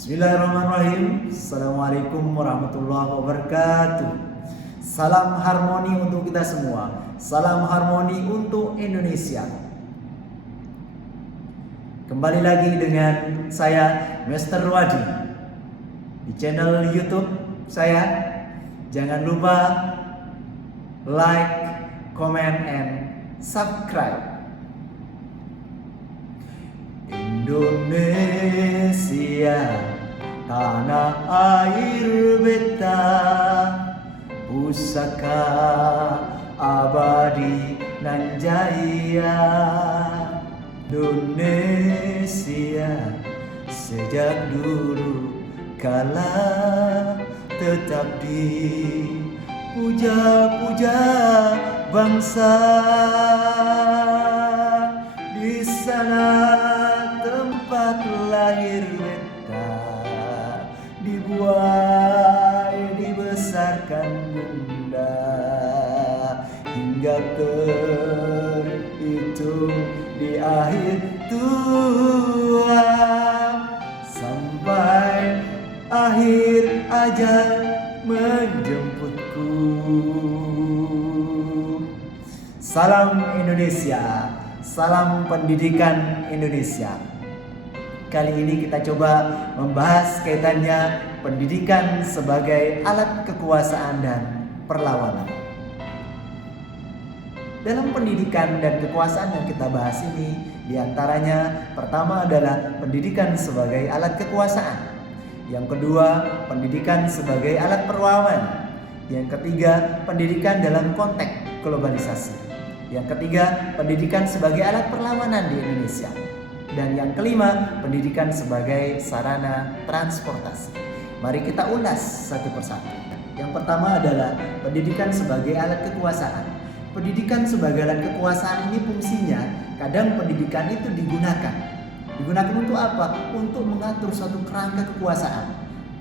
Bismillahirrahmanirrahim. Assalamualaikum warahmatullahi wabarakatuh. Salam harmoni untuk kita semua. Salam harmoni untuk Indonesia. Kembali lagi dengan saya Mr. Wadi di channel YouTube saya. Jangan lupa like, comment, and subscribe. Indonesia, tanah air beta, pusaka abadi nan jaya. Indonesia sejak dulu kala tetap dipuja-puja bangsa. Di sana tempat lahir beta, dibuai dibesarkan bunda, hingga terhitung di akhir tua, sampai akhir ajal menjemputku. Salam Indonesia, salam pendidikan Indonesia. Kali ini kita coba membahas kaitannya pendidikan sebagai alat kekuasaan dan perlawanan. Dalam pendidikan dan kekuasaan yang kita bahas ini, diantaranya pertama adalah pendidikan sebagai alat kekuasaan. Yang kedua, pendidikan sebagai alat perlawanan. Yang ketiga, pendidikan dalam konteks globalisasi. Yang ketiga, pendidikan sebagai alat perlawanan di Indonesia. Dan yang kelima, pendidikan sebagai sarana transportasi. Mari kita ulas satu persatu. Yang pertama adalah pendidikan sebagai alat kekuasaan. Pendidikan sebagai alat kekuasaan ini fungsinya, kadang pendidikan itu digunakan. Digunakan untuk apa? Untuk mengatur suatu kerangka kekuasaan.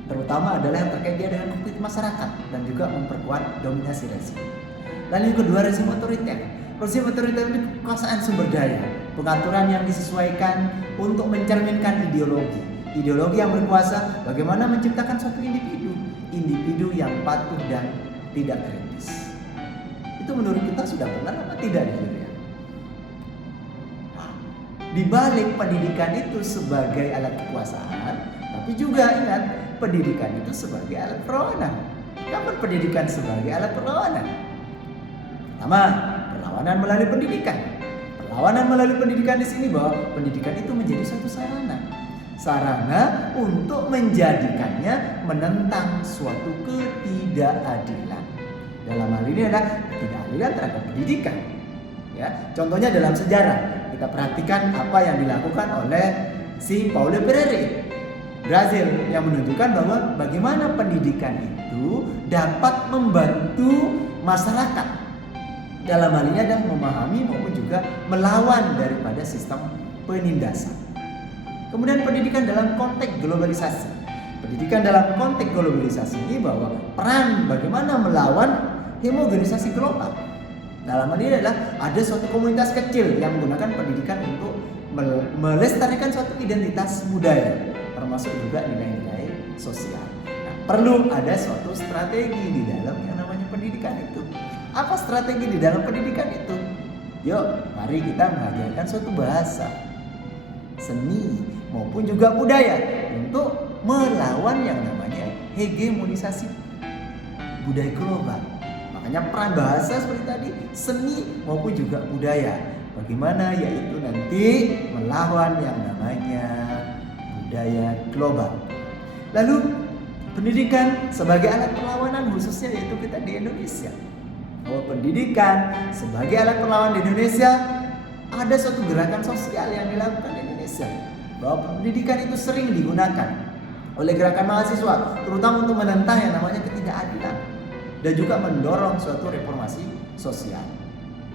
Terutama adalah yang terkait dia dengan konflik masyarakat dan juga memperkuat dominasi rezim. Lalu yang kedua, rezim otoriter. Rezim otoriter itu kekuasaan sumber daya, pengaturan yang disesuaikan untuk mencerminkan ideologi. Ideologi yang berkuasa bagaimana menciptakan suatu individu yang patuh dan tidak kritis. Itu menurut kita sudah benar apa tidak ya? Di balik pendidikan itu sebagai alat kekuasaan, tapi juga ingat pendidikan itu sebagai alat perlawanan. Kapan pendidikan sebagai alat perlawanan? Pertama, perlawanan melalui pendidikan. Perlawanan melalui pendidikan di sini bahwa pendidikan itu menjadi suatu sarana untuk menjadikannya menentang suatu ketidakadilan. Dalam hal ini adalah ketidakadilan terhadap pendidikan. Ya, contohnya dalam sejarah kita perhatikan apa yang dilakukan oleh si Paulo Freire, Brazil, yang menunjukkan bahwa bagaimana pendidikan itu dapat membantu masyarakat. Dalam hal ini adalah memahami maupun juga melawan daripada sistem penindasan. Kemudian pendidikan dalam konteks globalisasi. Pendidikan dalam konteks globalisasi ini bahwa peran bagaimana melawan homogenisasi global. Dalam hal ini adalah ada suatu komunitas kecil yang menggunakan pendidikan untuk melestarikan suatu identitas budaya, termasuk juga nilai-nilai sosial. Nah, perlu ada suatu strategi di dalam yang namanya pendidikan itu. Apa strategi di dalam pendidikan itu? Yuk, mari kita mengajarkan suatu bahasa, seni, maupun juga budaya untuk melawan yang namanya hegemonisasi budaya global. Makanya peran bahasa seperti tadi, seni maupun juga budaya. Bagaimana yaitu nanti melawan yang namanya budaya global. Lalu pendidikan sebagai alat perlawanan khususnya yaitu kita di Indonesia. Bahwa pendidikan sebagai alat perlawanan di Indonesia ada suatu gerakan sosial yang dilakukan di Indonesia. Bahwa pendidikan itu sering digunakan oleh gerakan mahasiswa, terutama untuk menentang yang namanya ketidakadilan dan juga mendorong suatu reformasi sosial.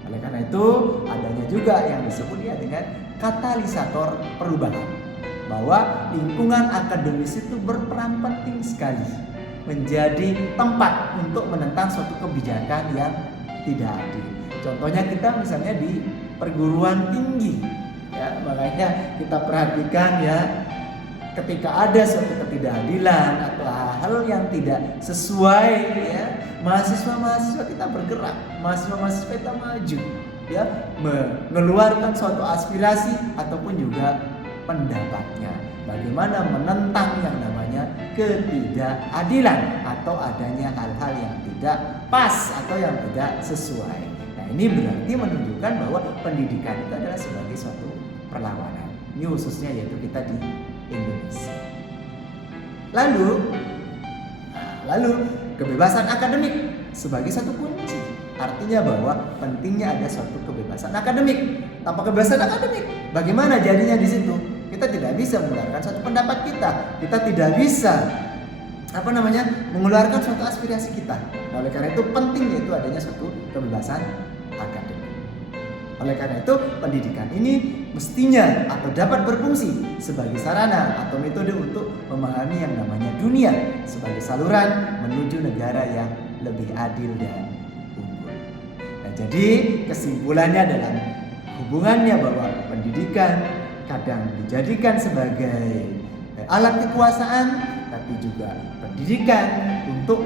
Oleh karena itu, adanya juga yang disebut dengan katalisator perubahan. Bahwa lingkungan akademis itu berperan penting sekali menjadi tempat untuk menentang suatu kebijakan yang tidak adil. Contohnya kita misalnya di perguruan tinggi, ya, makanya kita perhatikan ya ketika ada suatu ketidakadilan atau hal yang tidak sesuai, ya, mahasiswa kita bergerak, mahasiswa kita maju, ya, mengeluarkan suatu aspirasi ataupun juga pendapatnya. Bagaimana menentang yang namanya ketidakadilan atau adanya hal-hal yang tidak pas atau yang tidak sesuai. Nah, ini berarti menunjukkan bahwa pendidikan itu adalah sebagai suatu perlawanan. Ini khususnya yaitu kita di Indonesia. Lalu kebebasan akademik sebagai satu kunci. Artinya bahwa pentingnya ada suatu kebebasan akademik. Tanpa kebebasan akademik, bagaimana jadinya di situ? Kita tidak bisa mengeluarkan suatu pendapat kita. Kita tidak bisa mengeluarkan suatu aspirasi kita. Oleh karena itu penting yaitu adanya suatu kebebasan akademik. Oleh karena itu pendidikan ini mestinya atau dapat berfungsi sebagai sarana atau metode untuk memahami yang namanya dunia sebagai saluran menuju negara yang lebih adil dan unggul. Nah, jadi kesimpulannya dalam hubungannya bahwa pendidikan kadang dijadikan sebagai alat kekuasaan, tapi juga pendidikan untuk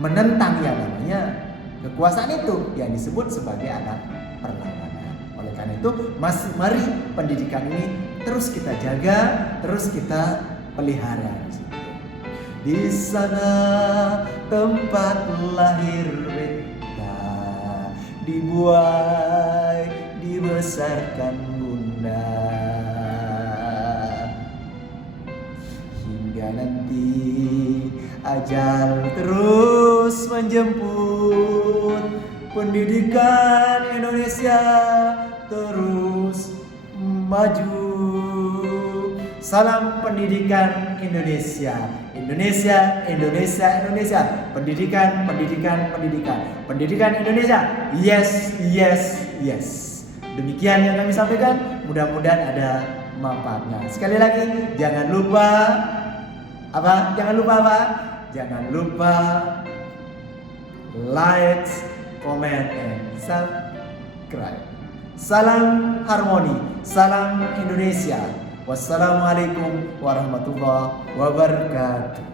menentang yang namanya kekuasaan itu yang disebut sebagai alat perlawanan. Oleh karena itu, mari pendidikan ini terus kita jaga, terus kita pelihara. Di sana tempat lahir beta, dibuai, dibesarkan bunda, hingga nanti ajal terus menjemput, pendidikan Indonesia terus maju. Salam pendidikan Indonesia. Indonesia, Indonesia, Indonesia. Pendidikan, pendidikan, pendidikan. Pendidikan Indonesia. Yes, yes, yes. Demikian yang kami sampaikan. Mudah-mudahan ada manfaatnya. Sekali lagi, jangan lupa Jangan lupa like, comment, and subscribe. Salam harmoni, salam Indonesia. Wassalamualaikum warahmatullahi wabarakatuh.